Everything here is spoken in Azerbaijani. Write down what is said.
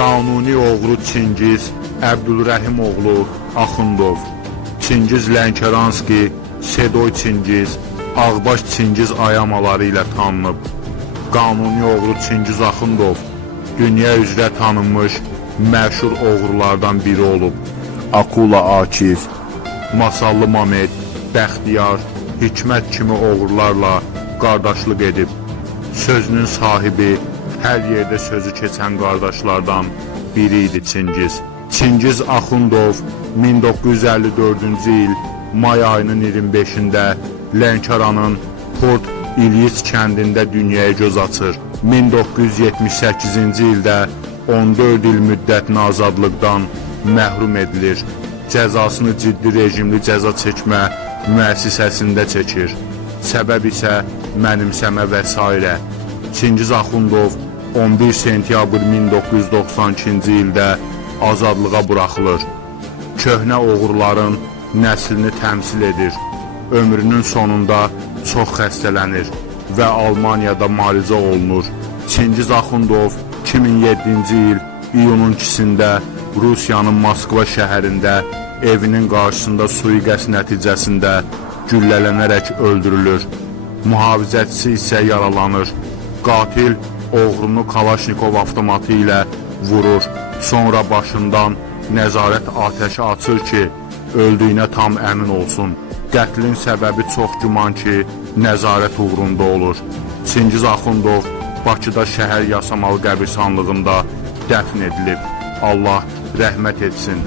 Qanuni oğru Çingiz Əbdülrəhim oğlu Axundov, Çingiz Lənkəranski, Sedoy Çingiz, Ağbaş Çingiz ayamaları ilə tanınıb. Qanuni oğru Çingiz Axundov dünya üzrə tanınmış məşhur oğrulardan biri olub. Akula Akif, Masallı Mamed, Bəxtiyar, Hikmət kimi oğrularla qardaşlıq edib. Sözünün sahibi, hər yerdə sözü keçən qardaşlardan biri idi Çingiz. Çingiz Axundov 1954-cü il may ayının 25-də Lənkəranın Port İlyich kəndində dünyaya göz açır. 1978-ci ildə 14 il müddətinə azadlıqdan məhrum edilir. Cəzasını ciddi rejimli cəza çəkmə müəssisəsində çəkir. Səbəb isə mənimsəmə və s. Çingiz Axundov 11 sentyabr 1992-ci ildə azadlığa buraxılır. Köhnə oğruların nəslini təmsil edir. Ömrünün sonunda çox xəstələnir və Almaniyada müalicə olunur. Çingiz Axundov 2007-ci il iyunun 2-də Rusiyanın Moskva şəhərində evinin qarşısında sui-qəsd nəticəsində güllələnərək öldürülür. Mühafizəçisi isə yaralanır. Qatil oğrunu Kalaşnikov avtomatı ilə vurur. Sonra başından nəzarət atəşi açır ki, öldüyünə tam əmin olsun. Qətlin səbəbi çox güman ki, nəzarət uğrunda olur. Çingiz Axundov Bakıda şəhər Yasamal qəbirstanlığında dəfn edilib. Allah rəhmət etsin.